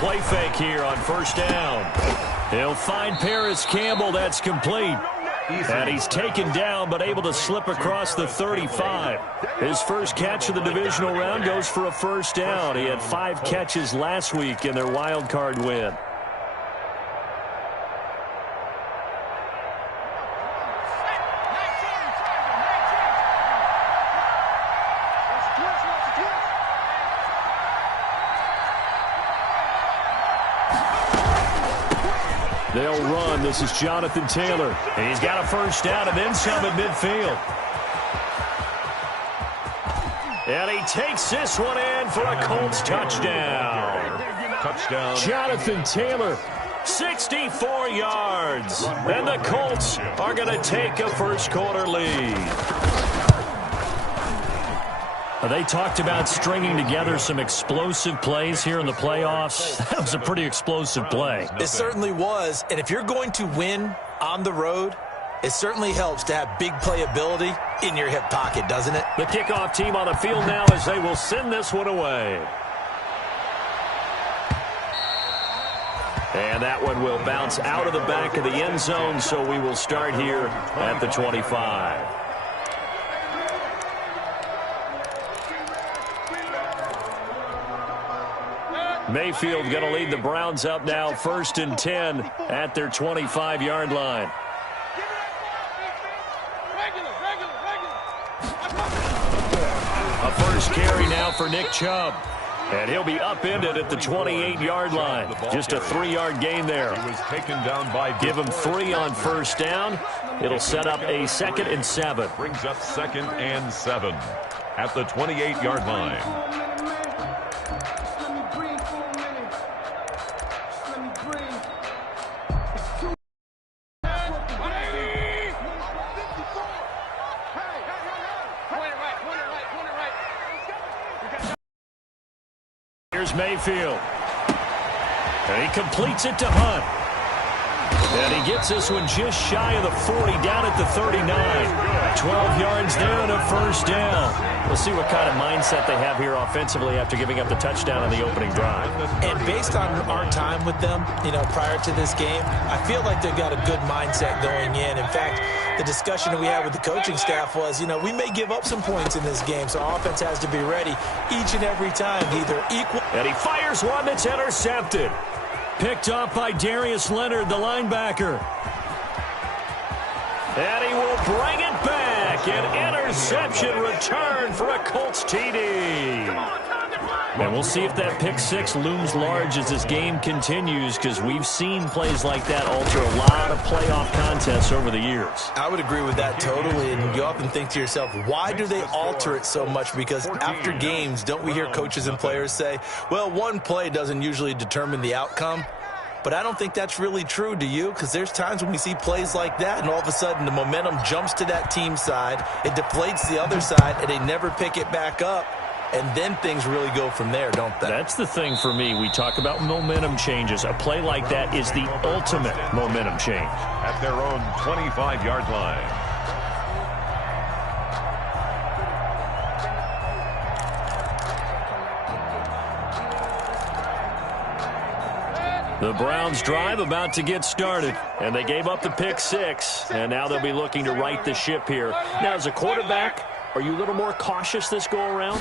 play fake here on first down. He'll find Paris Campbell. That's complete. And he's taken down but able to slip across the 35. His first catch of the divisional round goes for a first down. He had 5 catches last week in their wild card win. They'll run. This is Jonathan Taylor. And he's got a first down and then some at midfield. And he takes this one in for a Colts touchdown. Touchdown. Jonathan Taylor, 64 yards. And the Colts are going to take a first quarter lead. They talked about stringing together some explosive plays here in the playoffs. That was a pretty explosive play. It certainly was. And if you're going to win on the road, it certainly helps to have big playability in your hip pocket, doesn't it? The kickoff team on the field now as they will send this one away. And that one will bounce out of the back of the end zone, so we will start here at the 25. Mayfield going to lead the Browns up now, 1st and 10 at their 25-yard line. A first carry now for Nick Chubb. And he'll be upended at the 28-yard line. Just a 3-yard gain there. He was taken down by Give him 3 on first down. It'll set up a 2nd and 7. Brings up 2nd and 7 at the 28-yard line. Here's Mayfield. And he completes it to Hunt. And he gets this one just shy of the 40, down at the 39. 12 yards there and a first down. We'll see what kind of mindset they have here offensively after giving up the touchdown on the opening drive. And based on our time with them, prior to this game, I feel like they've got a good mindset going in. In fact, the discussion that we had with the coaching staff was, we may give up some points in this game, so our offense has to be ready each and every time, either equal. And he fires one that's intercepted. Picked up by Darius Leonard, the linebacker. And he will bring it back. An interception return for a Colts TD. And we'll see if that pick 6 looms large as this game continues, because we've seen plays like that alter a lot of playoff contests over the years. I would agree with that totally, and you often think to yourself, why do they alter it so much? Because after games, don't we hear coaches and players say, well, one play doesn't usually determine the outcome? But I don't think that's really true, do you? Because there's times when we see plays like that, and all of a sudden the momentum jumps to that team side, it deflates the other side, and they never pick it back up. And then things really go from there, don't they? That's the thing for me. We talk about momentum changes. A play like that is the ultimate momentum change. At their own 25-yard line. The Browns drive about to get started, and they gave up the pick 6, and now they'll be looking to right the ship here. Now, as a quarterback, are you a little more cautious this go-around?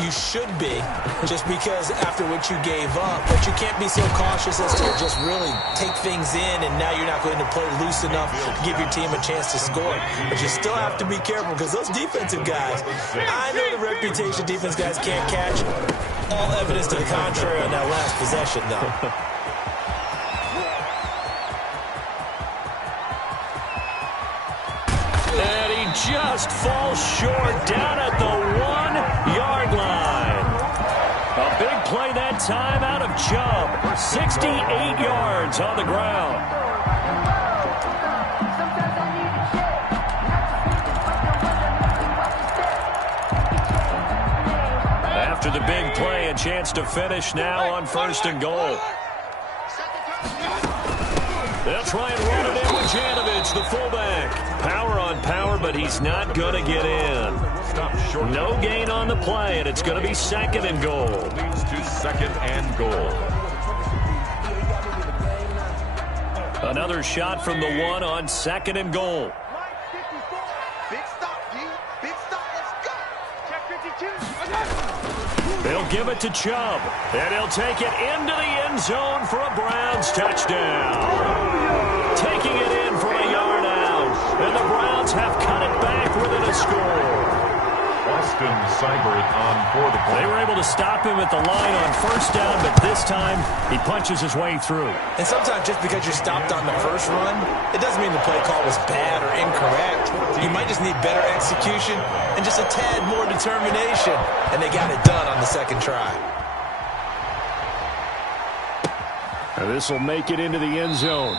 You should be, just because after what you gave up, but you can't be so cautious as to just really take things in, and now you're not going to play loose enough to give your team a chance to score. But you still have to be careful, because those defensive guys, I know the reputation defense guys can't catch. All evidence to the contrary on that last possession, though. And he just falls short down at the 1-yard line. A big play that time out of Chubb. 68 yards on the ground. After the big play, a chance to finish now on 1st and goal. They'll try and run it in with Janovich, the fullback. Power on power, but he's not going to get in. No gain on the play, and it's going to be 2nd and goal. Leads to 2nd and goal. Another shot from the 1 on 2nd and goal. Big stop, D. Big stop. Let's go. Check 52. They'll give it to Chubb, and he'll take it into the end zone for a Browns touchdown. Taking it in for a yard out, and the Browns have cut it back within a score. Austin Seibert on for the play. They were able to stop him at the line on 1st down, but this time he punches his way through. And sometimes just because you're stopped on the first run, it doesn't mean the play call was bad or incorrect. You might just need better execution and just a tad more determination. And they got it done on the 2nd try. This will make it into the end zone.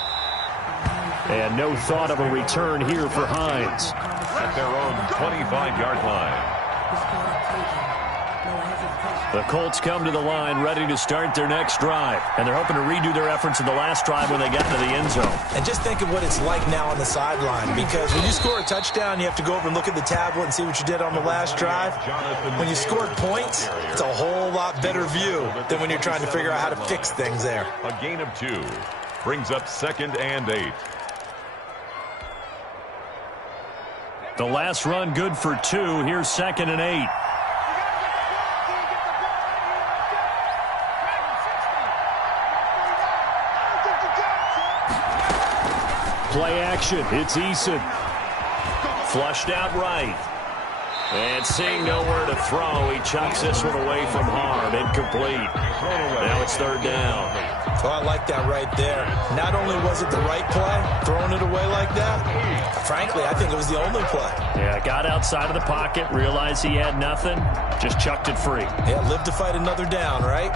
And no thought of a return here for Hines. At their own 25-yard line. The Colts come to the line ready to start their next drive. And they're hoping to redo their efforts in the last drive when they got into the end zone. And just think of what it's like now on the sideline. Because when you score a touchdown, you have to go over and look at the tablet and see what you did on the last drive. When you scored points, it's a whole lot better view than when you're trying to figure out how to fix things there. A gain of 2 brings up 2nd and 8. The last run good for 2. Here's 2nd and 8. Play action. It's Eason. Flushed out right. And seeing nowhere to throw, he chucks this one away from harm. Incomplete. Now it's 3rd down. Oh, I like that right there. Not only was it the right play, throwing it away like that, frankly, I think it was the only play. Yeah, got outside of the pocket, realized he had nothing, just chucked it free. Yeah, live to fight another down, right?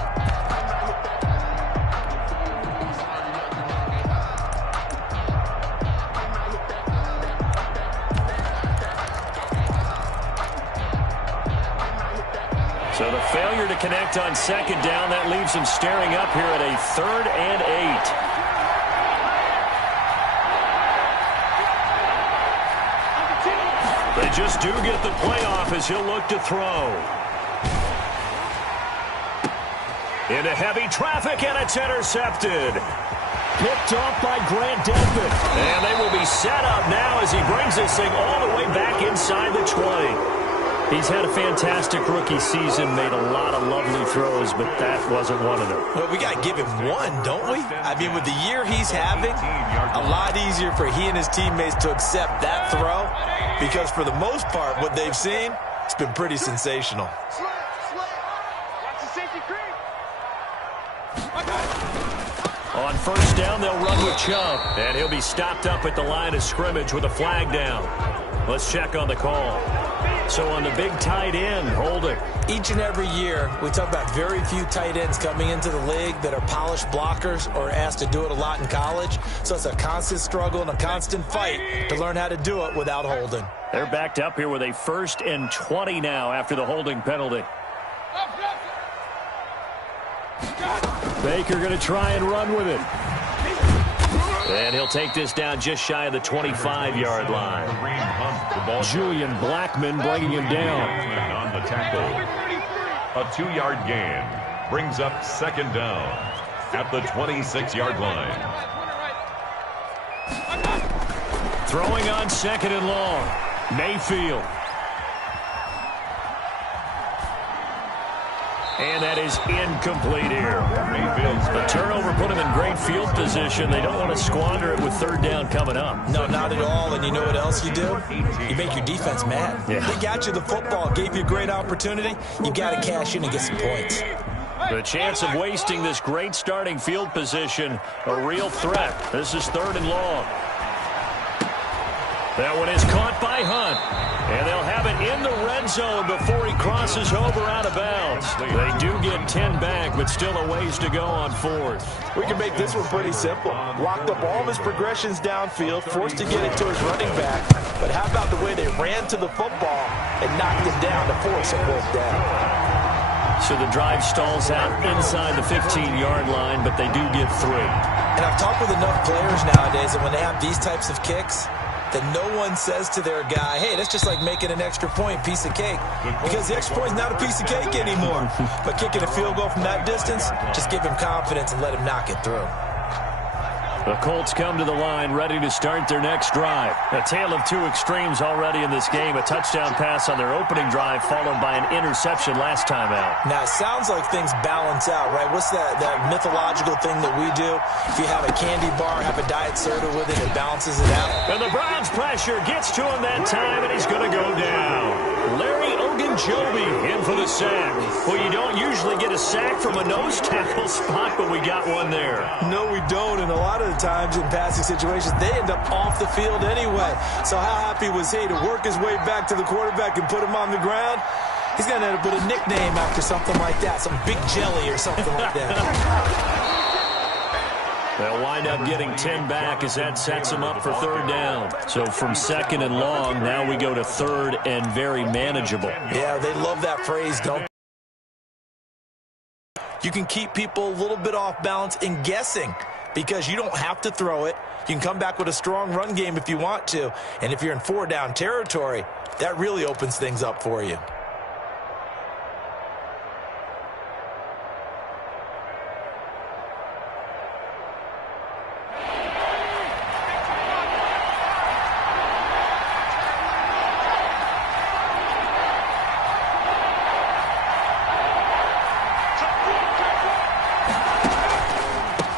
So the failure to connect on 2nd down, that leaves him staring up here at a 3rd and 8. They just do get the playoff as he'll look to throw. Into heavy traffic, and it's intercepted. Picked off by Grant Delpit. And they will be set up now as he brings this thing all the way back inside the 20. He's had a fantastic rookie season, made a lot of lovely throws, but that wasn't one of them. Well, we got to give him one, don't we? I mean, with the year he's having, a lot easier for he and his teammates to accept that throw because for the most part, what they've seen, it's been pretty sensational. On 1st down, they'll run with Chubb, and he'll be stopped up at the line of scrimmage with a flag down. Let's check on the call. So on the big tight end, holding. Each and every year, we talk about very few tight ends coming into the league that are polished blockers or asked to do it a lot in college. So it's a constant struggle and a constant fight to learn how to do it without holding. They're backed up here with a 1st and 20 now after the holding penalty. Baker going to try and run with it. And he'll take this down just shy of the 25-yard line. Julian Blackmon bringing him down. On the tackle. A 2-yard gain brings up 2nd down at the 26-yard line. Throwing on 2nd and long. Mayfield. And that is incomplete here. The turnover put him in great field position. They don't want to squander it with 3rd down coming up. No, not at all. And you know what else you do? You make your defense mad. Yeah. They got you the football, gave you a great opportunity. You got to cash in and get some points. The chance of wasting this great starting field position, a real threat. This is 3rd and long. That one is caught by Hunt. And they'll have it in the red zone before he crosses over out of bounds. They do get 10 back, but still a ways to go on 4th. We can make this one pretty simple. Locked up all of his progressions downfield, forced to get it to his running back. But how about the way they ran to the football and knocked him down to force a 4th down? So the drive stalls out inside the 15-yard line, but they do get 3. And I've talked with enough players nowadays that when they have these types of kicks, that no one says to their guy, hey, that's just like making an extra point, piece of cake. Because the extra point is not a piece of cake anymore. But kicking a field goal from that distance, just give him confidence and let him knock it through. The Colts come to the line ready to start their next drive. A tale of two extremes already in this game. A touchdown pass on their opening drive followed by an interception last time out. Now, it sounds like things balance out, right? What's that mythological thing that we do? If you have a candy bar, have a diet soda with it, it balances it out. And the Browns pressure gets to him that time, and he's going to go down. Larry Ogunjobi in for the sack. Well, you don't usually get a sack from a nose tackle spot, but we got one there. No, we don't, and a lot of the times in passing situations, they end up off the field anyway. So how happy was he to work his way back to the quarterback and put him on the ground? He's going to end up with a nickname after something like that, some Big Jelly or something like that. They'll wind up getting 10 back as that sets them up for third down. So from second and long, now we go to third and very manageable. Yeah, they love that phrase, don't they? You can keep people a little bit off balance in guessing because you don't have to throw it. You can come back with a strong run game if you want to. And if you're in four-down territory, that really opens things up for you.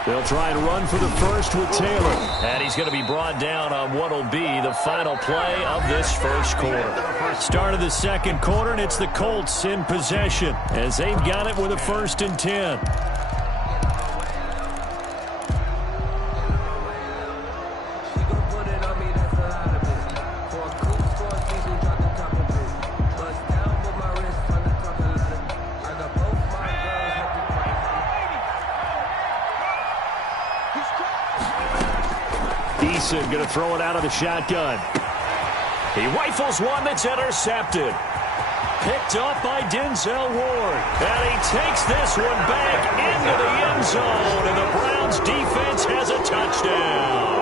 They'll try and run for the first with Taylor. And he's going to be brought down on what will be the final play of this first quarter. Start of the second quarter, and it's the Colts in possession as they've got it with a 1st and 10. Going to throw it out of the shotgun. He rifles one that's intercepted. Picked up by Denzel Ward. And he takes this one back into the end zone. And the Browns defense has a touchdown.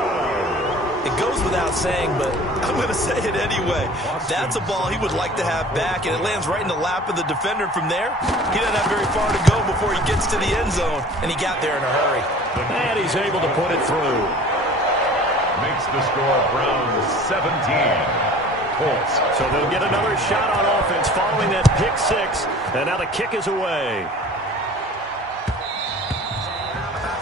It goes without saying, but I'm going to say it anyway. That's a ball he would like to have back, and it lands right in the lap of the defender from there. He doesn't have very far to go before he gets to the end zone, and he got there in a hurry. And he's able to put it through. Makes the score Browns 17. Colts. So they'll get another shot on offense following that pick six. And now the kick is away.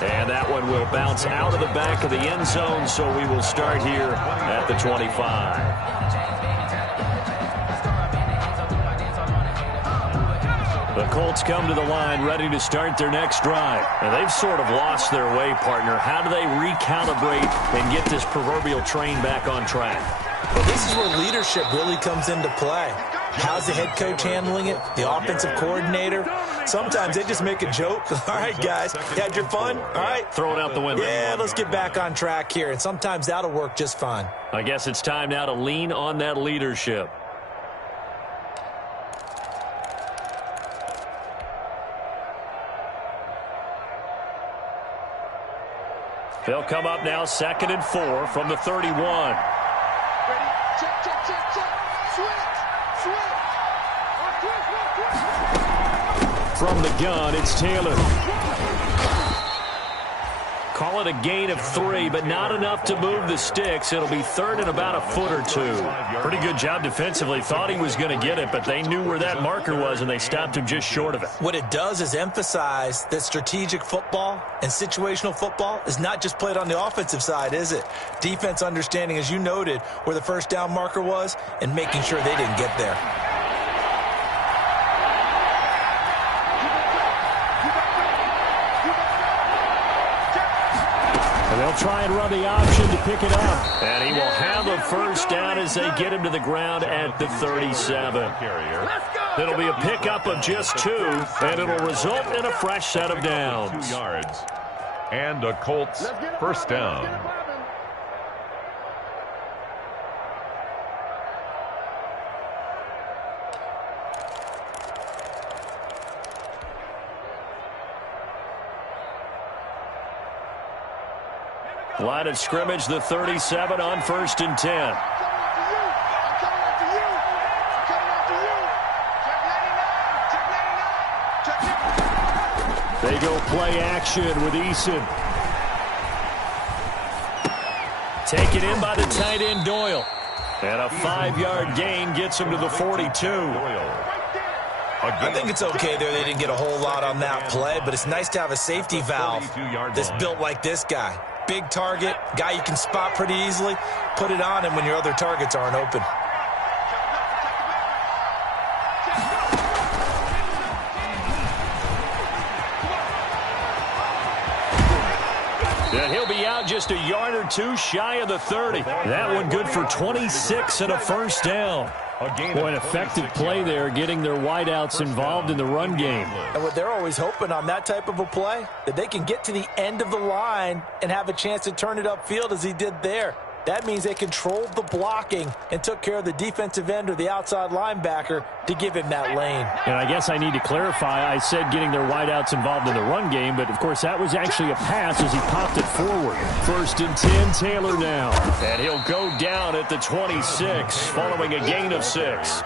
And that one will bounce out of the back of the end zone. So we will start here at the 25. The Colts come to the line ready to start their next drive. And they've sort of lost their way, partner. How do they recalibrate and get this proverbial train back on track? Well, this is where leadership really comes into play. How's the head coach handling it? The offensive coordinator? Sometimes they just make a joke. All right, guys, you had your fun? All right. Throw it out the window. Yeah, let's get back on track here. And sometimes that'll work just fine. I guess it's time now to lean on that leadership. They'll come up now 2nd and 4 from the 31. Ready? Check, check, check, check. Switch, switch. From the gun, it's Taylor. Call it a gain of 3, but not enough to move the sticks. It'll be 3rd and about a foot or 2. Pretty good job defensively. Thought he was going to get it, but they knew where that marker was, and they stopped him just short of it. What it does is emphasize that strategic football and situational football is not just played on the offensive side, is it? Defense understanding, as you noted, where the first down marker was and making sure they didn't get there. They'll try and run the option to pick it up. And he will have a first down as they get him to the ground at the 37. It'll be a pickup of just 2, and it'll result in a fresh set of downs. 2 yards. And a Colts first down. Line of scrimmage, the 37 on 1st and 10. They go play action with Eason. Taken in by the tight end, Doyle. And a 5-yard gain gets him to the 42. I think it's okay there. They didn't get a whole lot on that play, but it's nice to have a safety valve that's built like this guy. Big target, guy you can spot pretty easily. Put it on him when your other targets aren't open. And he'll be out just a yard or two shy of the 30. That one good for 26 and a first down. Boy, an effective play there, getting their wideouts involved in the run game. And what they're always hoping on that type of a play, that they can get to the end of the line and have a chance to turn it upfield as he did there. That means they controlled the blocking and took care of the defensive end or the outside linebacker to give him that lane. And I guess I need to clarify, I said getting their wideouts involved in the run game, but of course that was actually a pass as he popped it forward. 1st and 10, Taylor now. And he'll go down at the 26 following a gain of 6.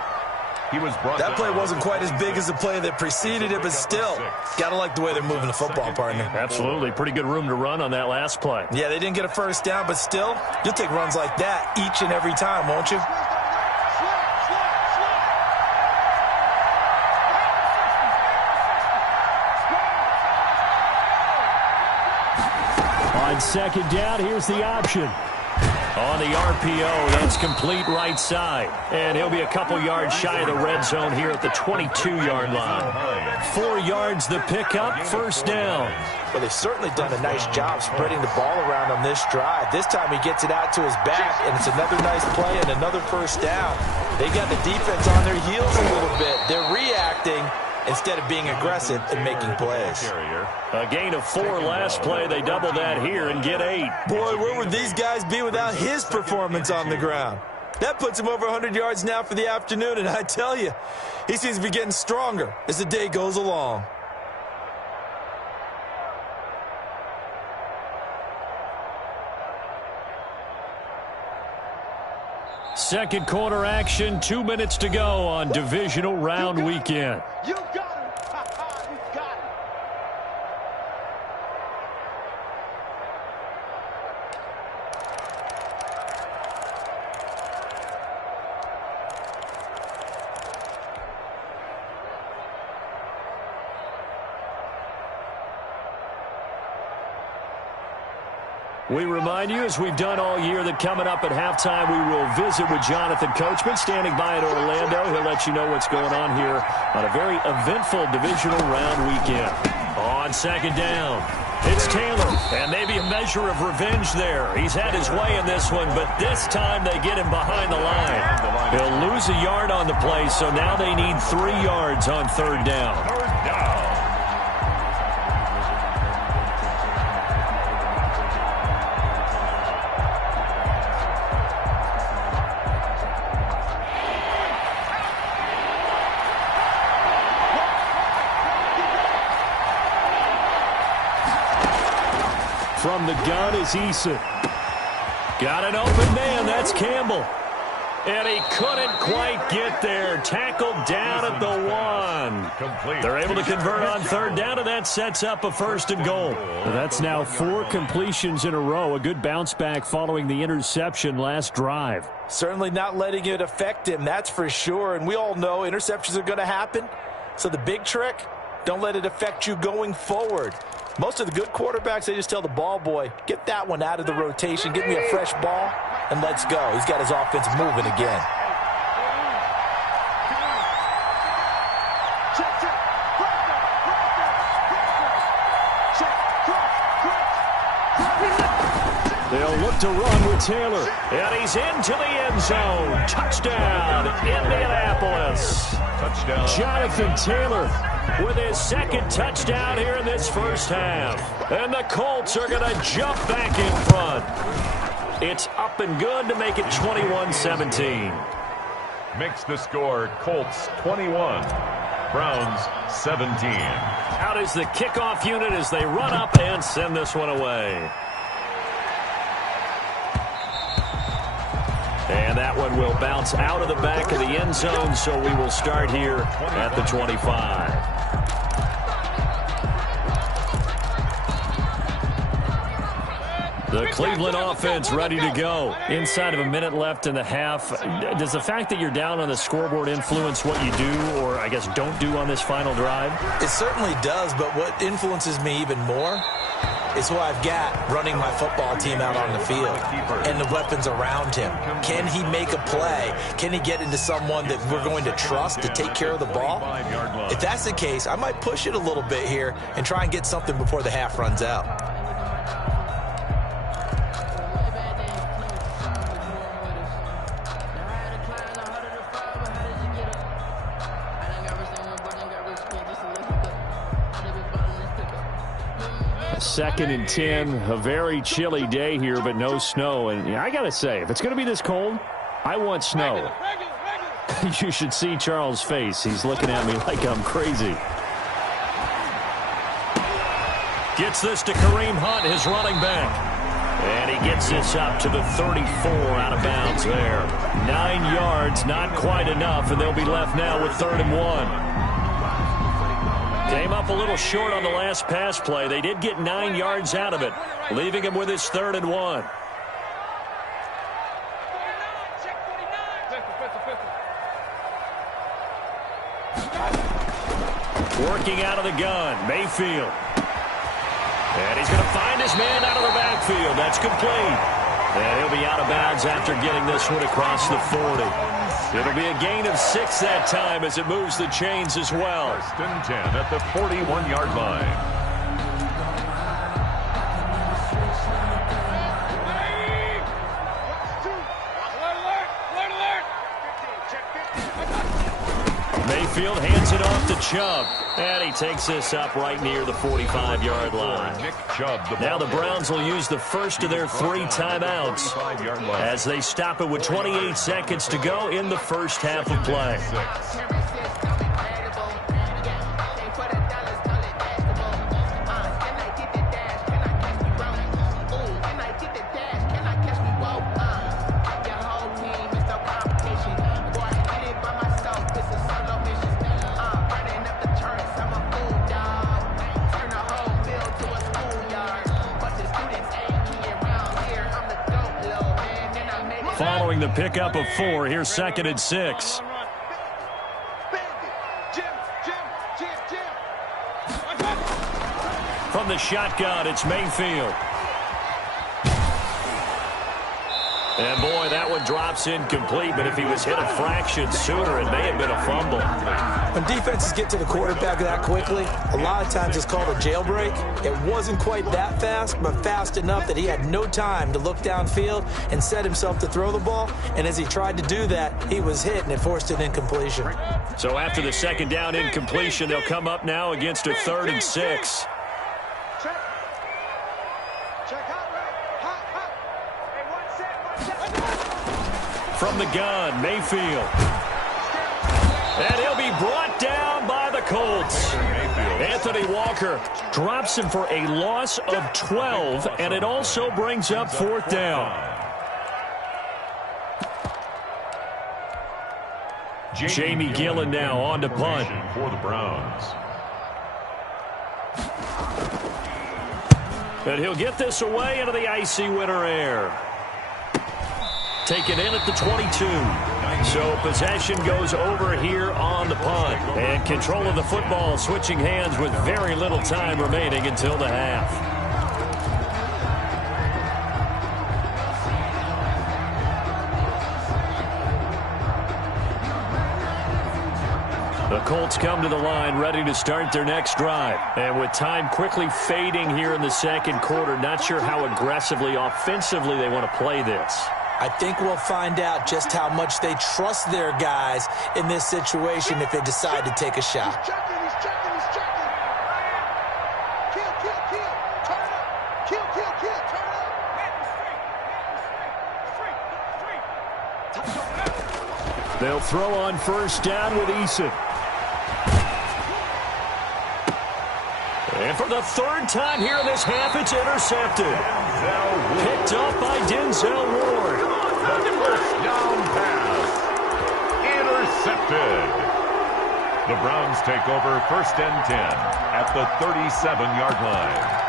That play wasn't quite as big as the play that preceded it, but still, gotta like the way they're moving the football, partner. Absolutely. Pretty good room to run on that last play. Yeah, they didn't get a first down, but still, you'll take runs like that each and every time, won't you? On 2nd down, here's the option. On the RPO, that's complete right side. And he'll be a couple yards shy of the red zone here at the 22-yard line. 4 yards the pickup, 1st down. Well, they've certainly done a nice job spreading the ball around on this drive. This time he gets it out to his back, and it's another nice play and another 1st down. They got the defense on their heels a little bit. They're reacting instead of being aggressive and making plays. A gain of 4 last play. They double that here and get 8. Boy, where would these guys be without his performance on the ground? That puts him over 100 yards now for the afternoon, and I tell you, he seems to be getting stronger as the day goes along. Second quarter action, 2 minutes to go on divisional round weekend. You got him. You got him. We remind you, as we've done all year, that coming up at halftime, we will visit with Jonathan Coachman, standing by in Orlando. He'll let you know what's going on here on a very eventful divisional round weekend. On 2nd down, it's Taylor, and maybe a measure of revenge there. He's had his way in this one, but this time they get him behind the line. He'll lose a yard on the play, so now they need 3 yards on 3rd down. From the gun is Eason. Got an open man. That's Campbell. And he couldn't quite get there. Tackled down at the 1. They're able to convert on 3rd down, and that sets up a 1st and goal. Well, that's now 4 completions in a row. A good bounce back following the interception last drive. Certainly not letting it affect him, that's for sure. And we all know interceptions are going to happen. So the big trick, don't let it affect you going forward. Most of the good quarterbacks, they just tell the ball boy, get that one out of the rotation, give me a fresh ball, and let's go. He's got his offense moving again. They'll look to run with Taylor. And he's into the end zone. Touchdown, Indianapolis. Touchdown. Jonathan Taylor with his 2nd touchdown here in this 1st half. And the Colts are going to jump back in front. It's up and good to make it 21-17. Makes the score Colts 21, Browns 17. Out is the kickoff unit as they run up and send this one away. And that one will bounce out of the back of the end zone, so we will start here at the 25. The Cleveland offense ready to go. Inside of a minute left in the half. Does the fact that you're down on the scoreboard influence what you do, or I guess don't do on this final drive? It certainly does, but what influences me even more is who I've got running my football team out on the field and the weapons around him. Can he make a play? Can he get into someone that we're going to trust to take care of the ball? If that's the case, I might push it a little bit here and try and get something before the half runs out. Second and 10, a very chilly day here, but no snow. And I got to say, if it's going to be this cold, I want snow. You should see Charles' face. He's looking at me like I'm crazy. Gets this to Kareem Hunt, his running back. And he gets this up to the 34 out of bounds there. 9 yards, not quite enough, and they'll be left now with 3rd and 1. Came up a little short on the last pass play. They did get 9 yards out of it, leaving him with his 3rd and 1. Working out of the gun, Mayfield. And he's going to find his man out of the backfield. That's complete. And he'll be out of bounds after getting this one across the 40. It'll be a gain of 6 that time as it moves the chains as well. 1st and 10 at the 41-yard line. Mayfield hands it off to Chubb. And he takes this up right near the 45-yard line. Now the Browns will use the first of their 3 timeouts as they stop it with 28 seconds to go in the first half of play. Following the pickup of 4, here's 2nd and 6. From the shotgun, it's Mayfield. And boy, that one drops incomplete, but if he was hit a fraction sooner, it may have been a fumble. When defenses get to the quarterback that quickly, a lot of times it's called a jailbreak. It wasn't quite that fast, but fast enough that he had no time to look downfield and set himself to throw the ball. And as he tried to do that, he was hit, and it forced an incompletion. So after the 2nd down incompletion, they'll come up now against a 3rd and 6. From the gun, Mayfield. And he'll be brought down by the Colts. Anthony Walker drops him for a loss of 12, and it also brings up 4th down. Jamie Gillen now on to punt. For the Browns. And he'll get this away into the icy winter air. Taken in at the 22. So possession goes over here on the punt. And control of the football switching hands with very little time remaining until the half. The Colts come to the line ready to start their next drive. And with time quickly fading here in the 2nd quarter, not sure how aggressively, offensively they want to play this. I think we'll find out just how much they trust their guys in this situation if they decide to take a shot. He's checking. Kill. Turn up. Kill. Turn up. They'll throw on 1st down with Eason. And for the 3rd time here in this half, it's intercepted. Picked up by Denzel Ward. The 1st down pass. Intercepted. The Browns take over 1st and 10 at the 37-yard line.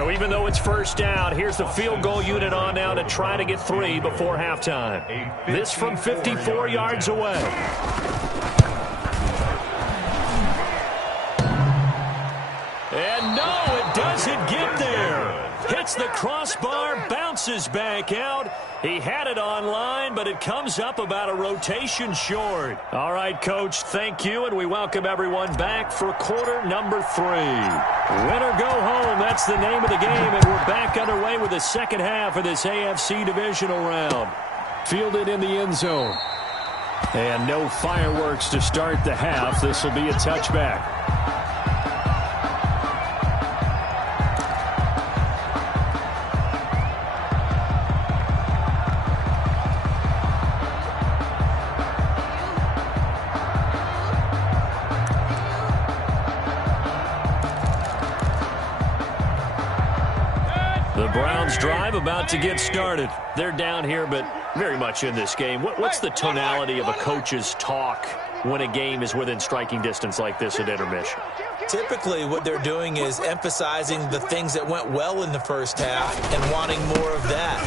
So even though it's first down, here's the field goal unit on now to try to get 3 before halftime. This from 54 yards away. And no, it doesn't get there. Hits the crossbar, bounces back out. He had it online, but it comes up about a rotation short. All right, Coach, thank you, and we welcome everyone back for quarter number 3. Win or go home, that's the name of the game, and we're back underway with the second half of this AFC divisional round. Fielded in the end zone. And no fireworks to start the half. This will be a touchback. Drive about to get started. They're down here, but very much in this game. What's the tonality of a coach's talk when a game is within striking distance like this at intermission? Typically, what they're doing is emphasizing the things that went well in the first half and wanting more of that.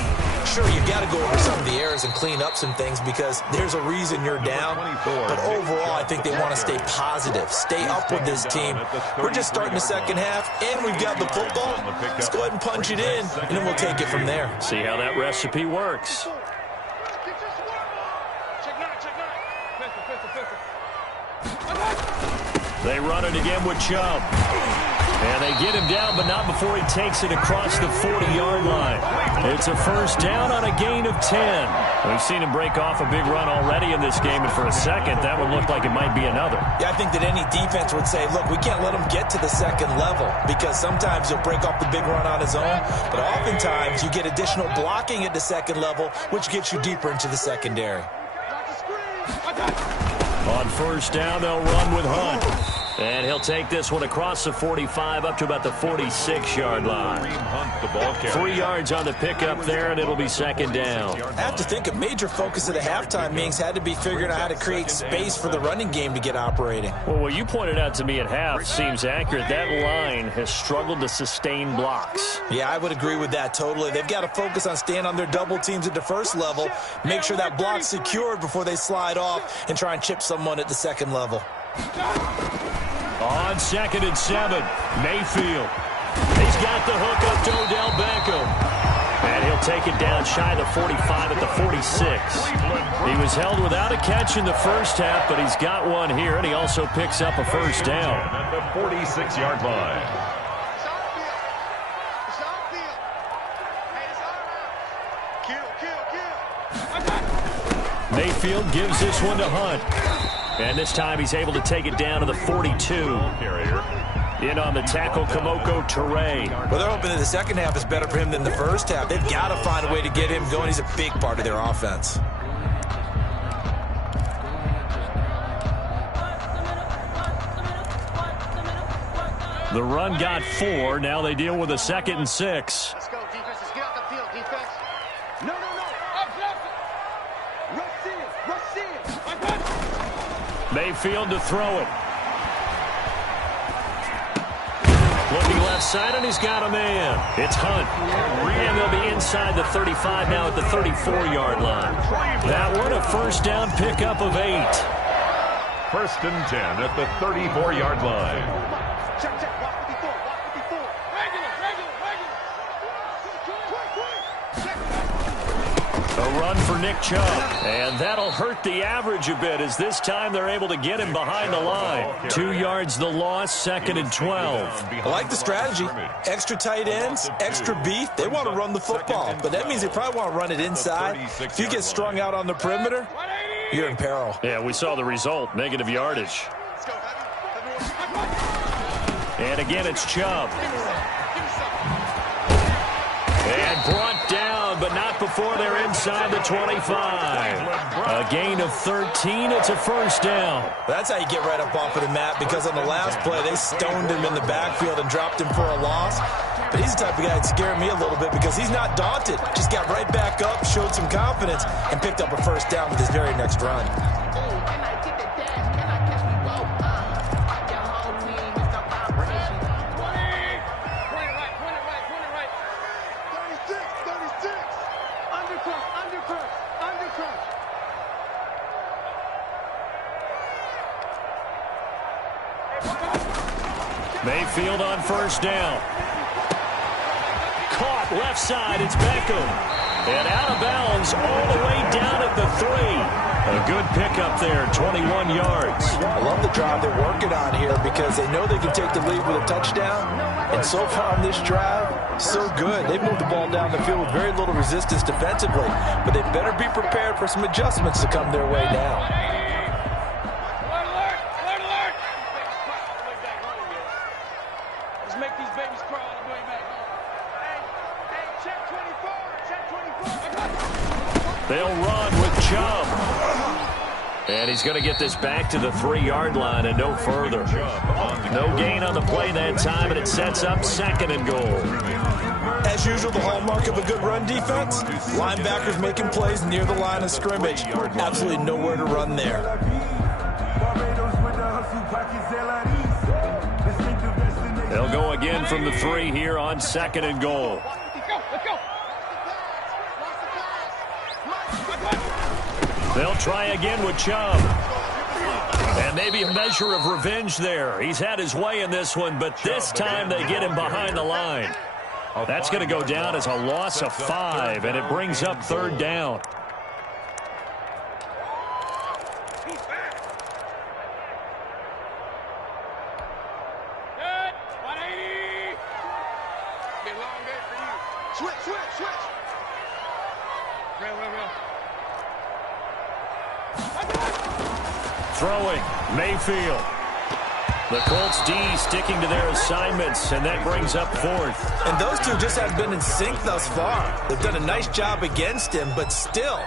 Sure, you've got to go over some of the errors and clean up some things because there's a reason you're down. But overall, I think they want to stay positive, stay up with this team. We're just starting the second half, and we've got the football. Let's go ahead and punch it in, and then we'll take it from there. See how that recipe works. They run it again with Chubb. And they get him down, but not before he takes it across the 40-yard line. It's a first down on a gain of 10. We've seen him break off a big run already in this game, and for a second, that would look like it might be another. Yeah, I think that any defense would say, look, we can't let him get to the second level because sometimes he'll break off the big run on his own, but oftentimes you get additional blocking at the second level, which gets you deeper into the secondary. On first down, they'll run with Hunt. And he'll take this one across the 45 up to about the 46-yard line. 3 yards on the pickup there, and it'll be second down. I have to think a major focus of the halftime meetings had to be figuring out how to create space for the running game to get operating. Well, what you pointed out to me at half seems accurate. That line has struggled to sustain blocks. Yeah, I would agree with that totally. They've got to focus on staying on their double teams at the first level, make sure that block's secured before they slide off and try and chip someone at the second level. On 2nd and 7, Mayfield. He's got the hook up to Odell Beckham. And he'll take it down shy of the 45 at the 46. He was held without a catch in the first half, but he's got one here, and he also picks up a first down. At the 46-yard line. Mayfield gives this one to Hunt. And this time he's able to take it down to the 42. In on the tackle, Kamoko Toure. Well, they're hoping that the second half is better for him than the first half. They've got to find a way to get him going. He's a big part of their offense. The run got 4. Now they deal with a 2nd and 6. Let's go, defense. Let's get out the field, defense. No. Rush in. Mayfield to throw it. Looking left side, and he's got a man. It's Hunt. And they'll be inside the 35 now at the 34-yard line. That one, a first down pickup of 8. 1st and 10 at the 34-yard line. Check. Walk 54. Regular. A run for Nick Chubb, and that'll hurt the average a bit as this time they're able to get him behind the line. 2 yards the loss, 2nd and 12. I like the strategy. Extra tight ends, extra beef. They want to run the football, but that means they probably want to run it inside. If you get strung out on the perimeter, you're in peril. Yeah, we saw the result, negative yardage. And again, it's Chubb. And brought down, but not before they're inside the 25. A gain of 13. It's a first down. That's how you get right up off of the mat, because on the last play, they stoned him in the backfield and dropped him for a loss. But he's the type of guy that scared me a little bit because he's not daunted. Just got right back up, showed some confidence, and picked up a first down with his very next run. Mayfield on first down. Caught left side. It's Beckham. And out of bounds all the way down at the 3. A good pickup there, 21 yards. I love the drive they're working on here because they know they can take the lead with a touchdown. And so far on this drive, so good. They've moved the ball down the field with very little resistance defensively. But they better be prepared for some adjustments to come their way now. Let's make these babies crawl all the way back home. Hey, check 24, check 24. They'll run with Chubb. And he's going to get this back to the 3-yard line and no further. No gain on the play that time, and it sets up 2nd and goal. As usual, the hallmark of a good run defense, linebackers making plays near the line of scrimmage. Absolutely nowhere to run there. They'll go again from the 3 here on 2nd and goal. Let's go. They'll try again with Chubb. And maybe a measure of revenge there. He's had his way in this one, but this time they get him behind the line. That's going to go down as a loss of 5, and it brings up 3rd down. Switch. Real. Throwing, Mayfield. The Colts D sticking to their assignments, and that brings up 4th. And those two just have been in sync thus far. They've done a nice job against him, but still,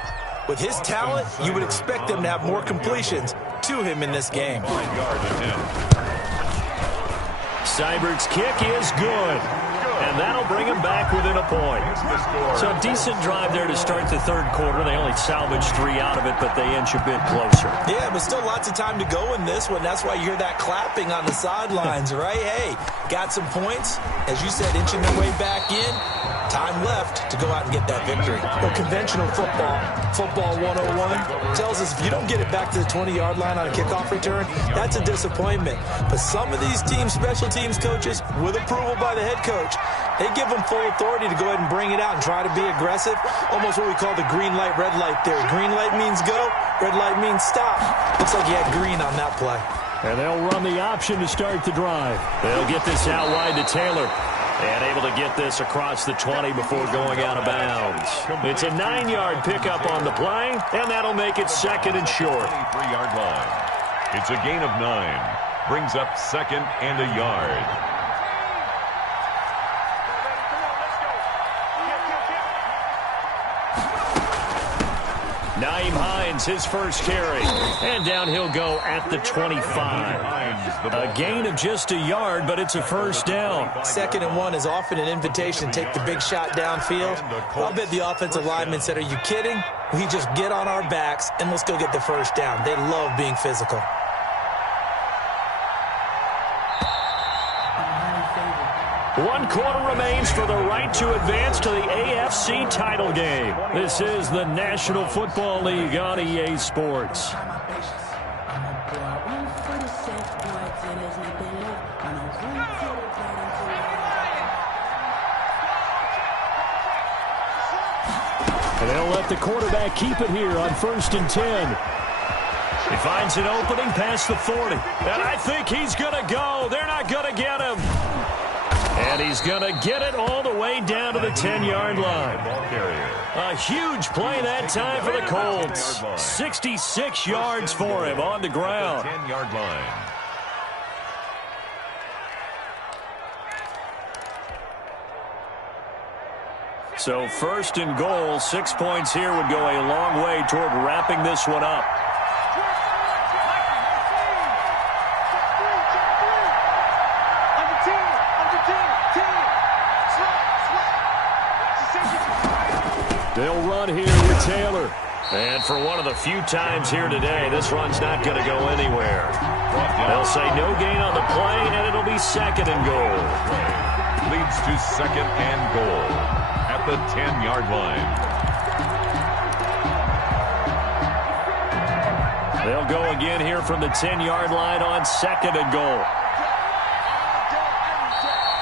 with his talent, you would expect them to have more completions to him in this game. Seibert's kick is good. And that'll bring him back within a point. So a decent drive there to start the 3rd quarter. They only salvaged 3 out of it, but they inch a bit closer. Yeah, but still lots of time to go in this one. That's why you hear that clapping on the sidelines, right? Hey, got some points. As you said, inching their way back in. Time left to go out and get that victory. Well, conventional football 101, tells us if you don't get it back to the 20-yard line on a kickoff return, that's a disappointment. But some of these teams, special teams coaches, with approval by the head coach, they give them full authority to go ahead and bring it out and try to be aggressive. Almost what we call the green light, red light theory. Green light means go, red light means stop. Looks like he had green on that play. And they'll run the option to start the drive. They'll get this out wide to Taylor. And able to get this across the 20 before going out of bounds. It's a 9-yard pickup on the play, and that'll make it 2nd and short. 23-yard line. It's a gain of 9. Brings up 2nd and a yard. Naeem Hines, his first carry. And down he'll go at the 25. A gain of just a yard, but it's a first down. 2nd and 1 is often an invitation to take the big shot downfield. I'll bet the offensive lineman said, are you kidding? We just get on our backs and let's go get the first down. They love being physical. One quarter remains for the right to advance to the AFC title game. This is the National Football League on EA Sports. And they'll let the quarterback keep it here on 1st and 10. He finds an opening past the 40. And I think he's going to go. They're not going to get him. And he's going to get it all the way down to the 10-yard line. A huge play that time for the Colts. 66 yards for him on the ground. 10-yard line. So 1st and goal, 6 points here would go a long way toward wrapping this one up. They'll run here with Taylor. And for one of the few times here today, this run's not going to go anywhere. They'll say no gain on the play, and it'll be 2nd and goal. Leads to 2nd and goal at the 10-yard line. They'll go again here from the 10-yard line on 2nd and goal.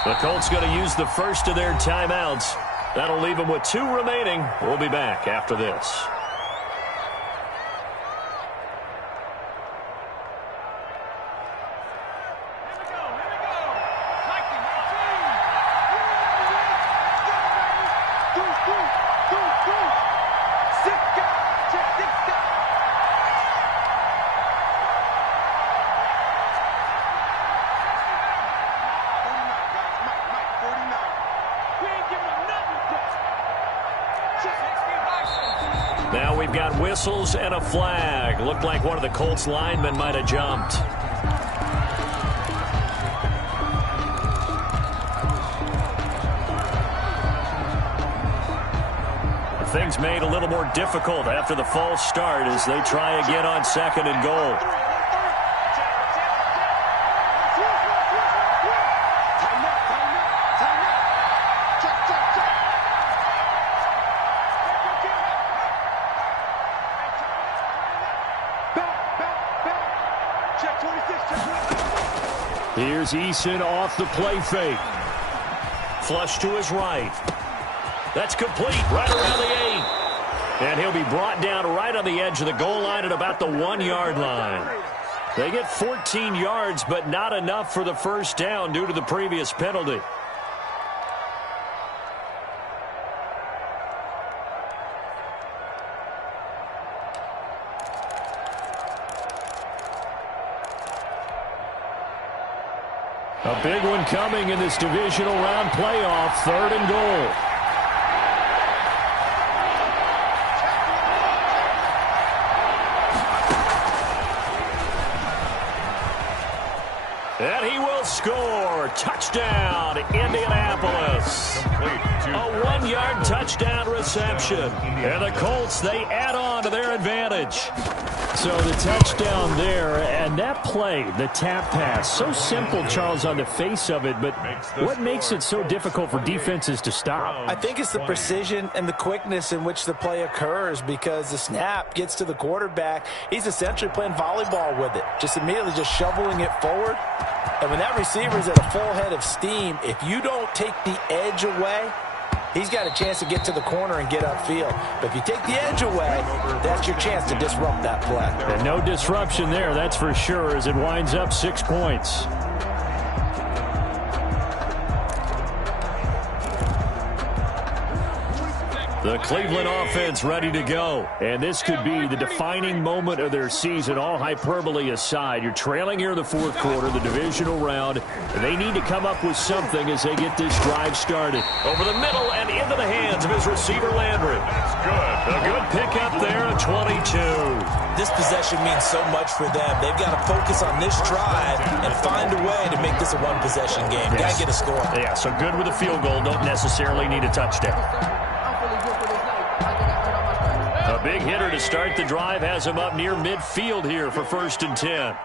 The Colts going to use the first of their timeouts. That'll leave them with 2 remaining. We'll be back after this. Now we've got whistles and a flag. Looked like one of the Colts linemen might have jumped. Things made a little more difficult after the false start as they try again on 2nd and goal. Here's Eason off the play fake. Flush to his right. That's complete right around the 8. And he'll be brought down right on the edge of the goal line at about the 1-yard line. They get 14 yards, but not enough for the first down due to the previous penalty. A big one coming in this divisional round playoff, 3rd and goal. And he will score. Touchdown, Indianapolis. A 1-yard touchdown reception. And the Colts, they add on to their advantage. So the touchdown there, and that play, the tap pass, so simple, Charles, on the face of it, but what makes it so difficult for defenses to stop? I think it's the precision and the quickness in which the play occurs, because the snap gets to the quarterback. He's essentially playing volleyball with it, just immediately just shoveling it forward. And when that receiver's at a full head of steam, if you don't take the edge away, he's got a chance to get to the corner and get upfield. But if you take the edge away, that's your chance to disrupt that play. And no disruption there, that's for sure, as it winds up 6 points. The Cleveland offense ready to go. And this could be the defining moment of their season, all hyperbole aside. You're trailing here in the 4th quarter, the divisional round. And they need to come up with something as they get this drive started. Over the middle and into the hands of his receiver, Landry. That's good. A good pickup there at 22. This possession means so much for them. They've got to focus on this drive and find a way to make this a one-possession game. Yes. Got to get a score. Yeah, so good with a field goal. Don't necessarily need a touchdown. A big hitter to start the drive has him up near midfield here for 1st and 10.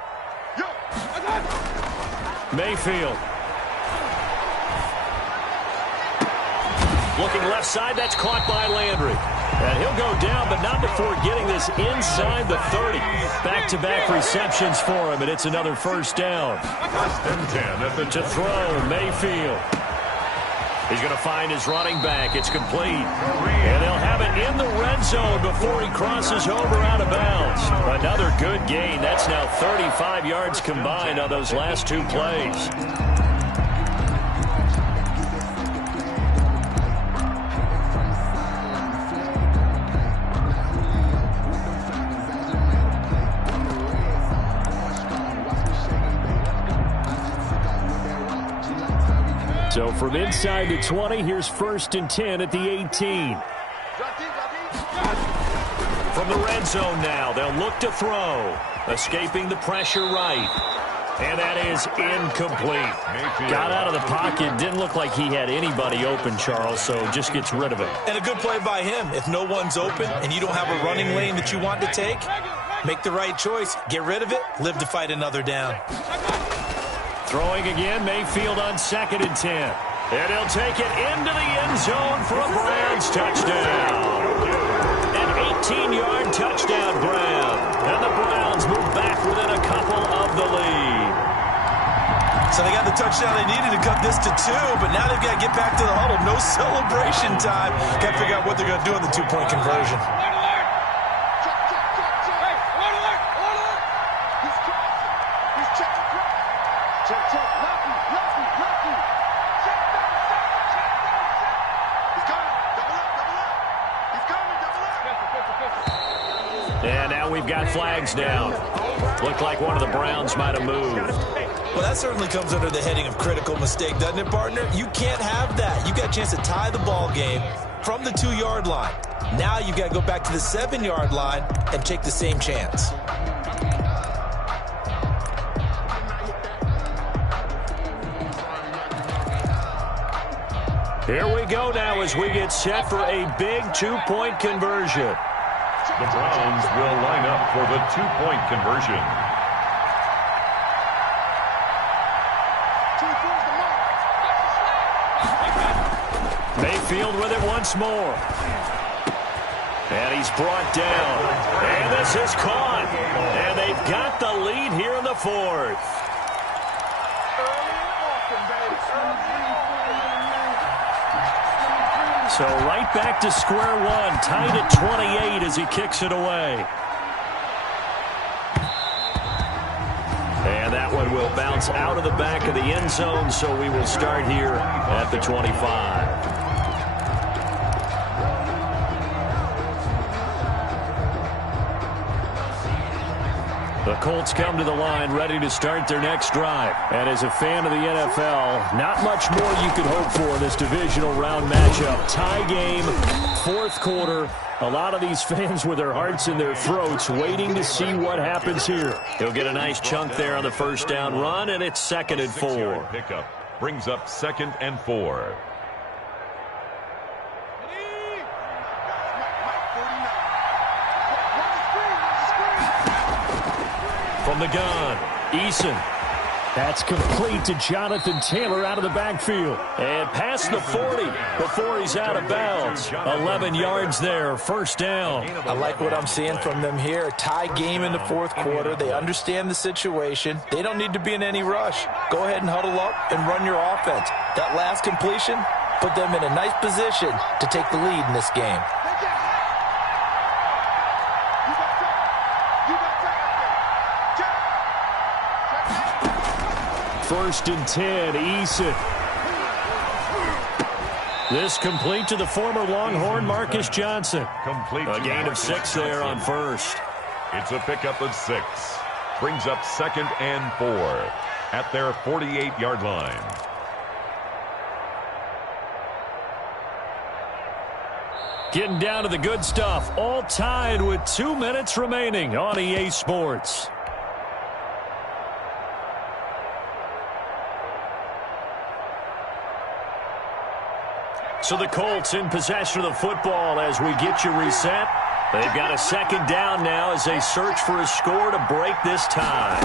Mayfield. Looking left side, that's caught by Landry. And he'll go down, but not before getting this inside the 30. Back-to-back receptions for him, and it's another first down. 1st and 10 To throw, Mayfield. He's going to find his running back. It's complete. And they'll have it in the red zone before he crosses over out of bounds. Another good gain. That's now 35 yards combined on those last 2 plays. So from inside the 20, here's 1st and 10 at the 18. From the red zone now, they'll look to throw. Escaping the pressure right. And that is incomplete. Got out of the pocket. Didn't look like he had anybody open, Charles, so just gets rid of it. And a good play by him. If no one's open and you don't have a running lane that you want to take, make the right choice. Get rid of it. Live to fight another down. Throwing again, Mayfield on 2nd and 10. And he'll take it into the end zone for a Browns touchdown. An 18-yard touchdown grab. And the Browns move back within a couple of the lead. So they got the touchdown they needed to cut this to 2, but now they've got to get back to the huddle. No celebration time. Got to figure out what they're going to do in the two-point conversion. And now we've got flags down. Looked like one of the Browns might have moved. Well, that certainly comes under the heading of critical mistake, doesn't it, partner? You can't have that. You got a chance to tie the ball game from the 2-yard line. Now you've got to go back to the 7-yard line and take the same chance. Here we go now as we get set for a big two-point conversion. The Browns will line up for the two-point conversion. Mayfield with it once more. And he's brought down. And this is caught. And they've got the lead here in the 4th. So right back to square one, tied at 28 as he kicks it away. And that one will bounce out of the back of the end zone, so we will start here at the 25. The Colts come to the line ready to start their next drive. And as a fan of the NFL, not much more you could hope for in this divisional round matchup. Tie game, 4th quarter. A lot of these fans with their hearts in their throats waiting to see what happens here. He'll get a nice chunk there on the first down run, and it's 2nd and 4. Pickup brings up 2nd and 4. From the gun, Eason. That's complete to Jonathan Taylor out of the backfield. And past the 40 before he's out of bounds. 11 yards there, first down. I like what I'm seeing from them here. A tie game in the 4th quarter. They understand the situation. They don't need to be in any rush. Go ahead and huddle up and run your offense. That last completion put them in a nice position to take the lead in this game. First and 10, Eason. This complete to the former Longhorn, Marcus Johnson. Complete. A gain of 6 there on first. It's a pickup of 6. Brings up 2nd and 4 at their 48-yard line. Getting down to the good stuff. All tied with 2 minutes remaining on EA Sports. So the Colts in possession of the football as we get you reset. They've got a 2nd down now as they search for a score to break this tie.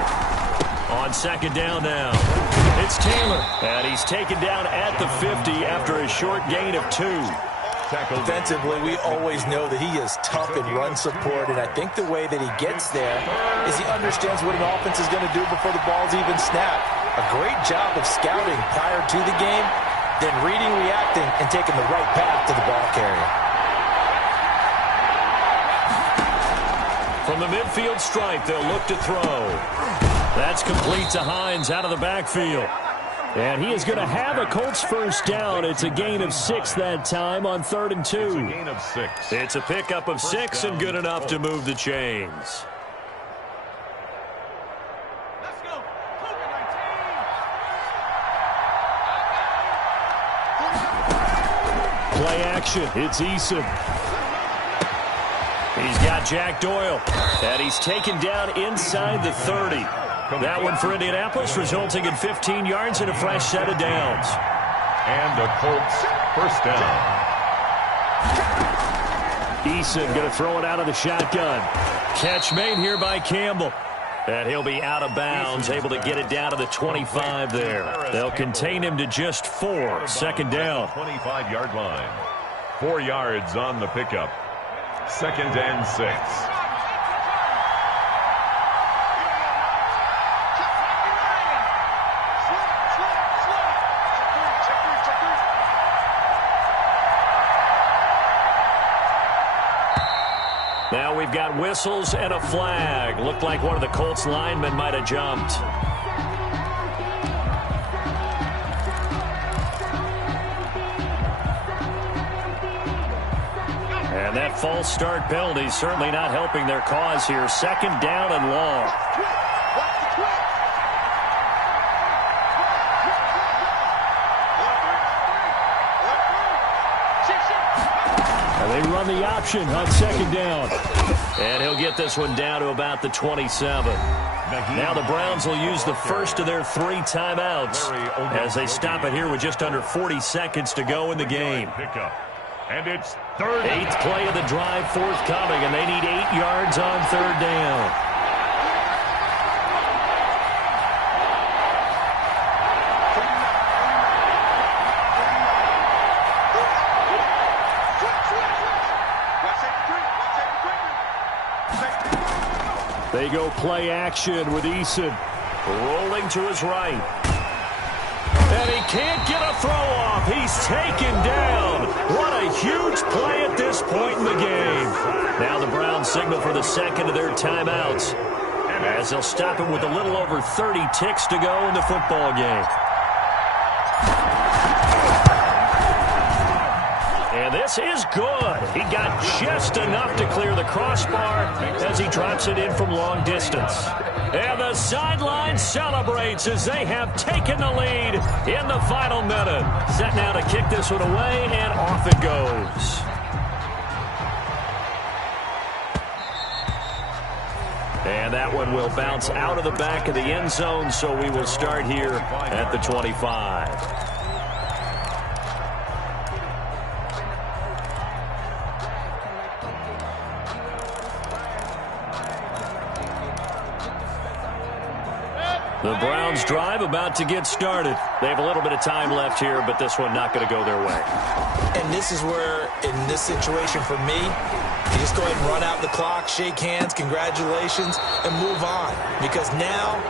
On 2nd down now, it's Taylor. And he's taken down at the 50 after a short gain of 2. Defensively, we always know that he is tough in run support, and I think the way that he gets there is he understands what an offense is going to do before the ball's even snapped. A great job of scouting prior to the game, then reading, reacting, and taking the right path to the ball carrier. From the midfield stripe, they'll look to throw. That's complete to Hines out of the backfield. And he is going to have a Colts first down. It's a gain of 6 that time on 3rd and 2. It's a gain of 6. It's a pickup of 6 and good enough to move the chains. Play action. It's Eason. He's got Jack Doyle. And he's taken down inside the 30. That one for Indianapolis, resulting in 15 yards and a fresh set of downs. And a Colts first down. Eason going to throw it out of the shotgun. Catch made here by Campbell. And he'll be out of bounds, able to get it down to the 25 there. They'll contain him to just 4. 2nd down. 25-yard line. 4 yards on the pickup. 2nd and 6. Now we've got whistles and a flag. Looked like one of the Colts linemen might have jumped. And that false start penalty certainly not helping their cause here. Second down and long. And they run the option on second down. And he'll get this one down to about the 27. Now the Browns will use the first of their 3 timeouts as they stop it here with just under 40 seconds to go in the game. And it's third. 8th play of the drive forthcoming, and they need 8 yards on third down. They go play action with Eason rolling to his right. And he can't get a throw off. He's taken down. What a huge play at this point in the game. Now the Browns signal for the second of their timeouts, as they'll stop it with a little over 30 ticks to go in the football game. And this is good. He got just enough to clear the crossbar as he drops it in from long distance. And the sideline celebrates as they have taken the lead in the final minute. Set now to kick this one away, and off it goes. And that one will bounce out of the back of the end zone, so we will start here at the 25. The Browns drive about to get started. They have a little bit of time left here, but this one not going to go their way. And this is where, in this situation for me, you just go ahead and run out the clock, shake hands, congratulations, and move on. Because now,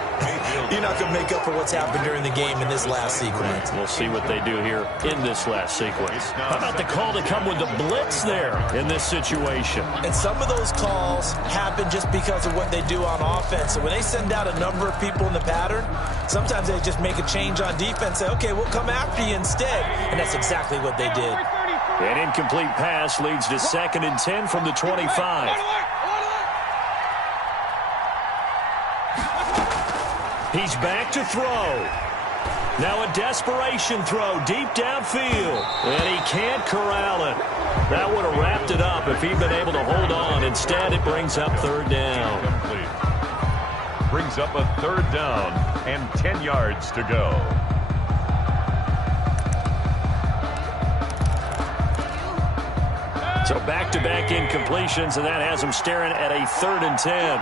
you're not going to make up for what's happened during the game in this last sequence. We'll see what they do here in this last sequence. How about the call to come with the blitz there in this situation? And some of those calls happen just because of what they do on offense. So when they send out a number of people in the pattern, sometimes they just make a change on defense, say, okay, we'll come after you instead. And that's exactly what they did. An incomplete pass leads to 2nd and 10 from the 25. He's back to throw. Now a desperation throw deep downfield. And he can't corral it. That would have wrapped it up if he'd been able to hold on. Instead, it brings up third down. Brings up a third down and 10 yards to go. So back-to-back incompletions, and that has him staring at a 3rd and 10.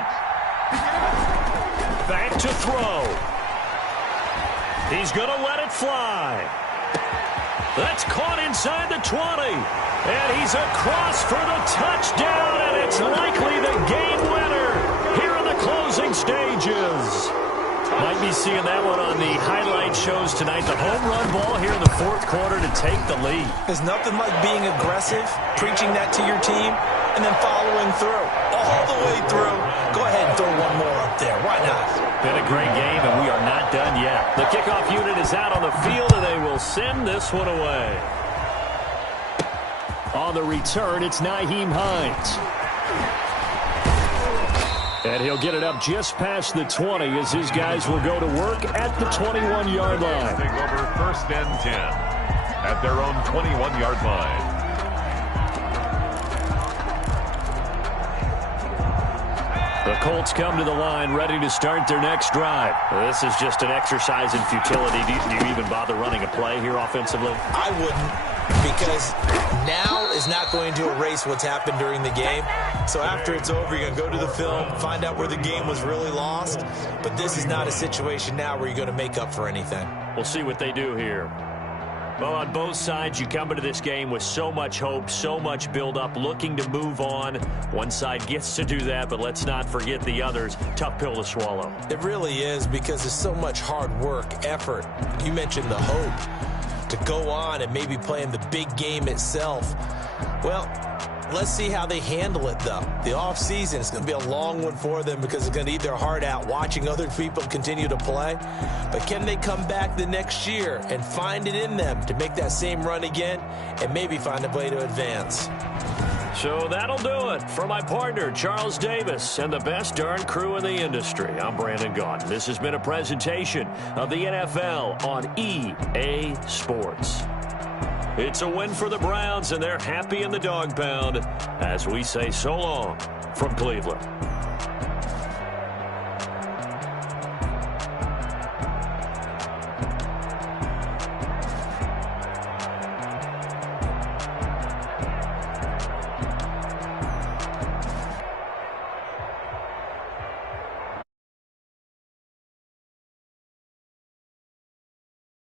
Back to throw. He's going to let it fly. That's caught inside the 20. And he's across for the touchdown, and it's likely the game winner here in the closing stages. Might be seeing that one on the highlight shows tonight. The home run ball here in the 4th quarter to take the lead. There's nothing like being aggressive, preaching that to your team, and then following through. All the way through. Go ahead and throw one more up there. Why not? Been a great game, and we are not done yet. The kickoff unit is out on the field, and they will send this one away. On the return, it's Nyheim Hines. And he'll get it up just past the 20 as his guys will go to work at the 21-yard line. Take over 1st and 10 at their own 21-yard line. The Colts come to the line ready to start their next drive. This is just an exercise in futility. Do you even bother running a play here offensively? I wouldn't, because now is not going to erase what's happened during the game. So after it's over, you're going to go to the film, find out where the game was really lost. But this is not a situation now where you're going to make up for anything. We'll see what they do here. Well, on both sides, you come into this game with so much hope, so much build-up, looking to move on. One side gets to do that, but let's not forget the others. Tough pill to swallow. It really is, because there's so much hard work, effort. You mentioned the hope to go on and maybe play in the big game itself. Well, Let's see how they handle it, though. The offseason is going to be a long one for them because it's going to eat their heart out watching other people continue to play. But can they come back the next year and find it in them to make that same run again and maybe find a way to advance? So that'll do it for my partner, Charles Davis, and the best darn crew in the industry. I'm Brandon Gaudin. This has been a presentation of the NFL on EA Sports. It's a win for the Browns, and they're happy in the dog pound as we say so long from Cleveland.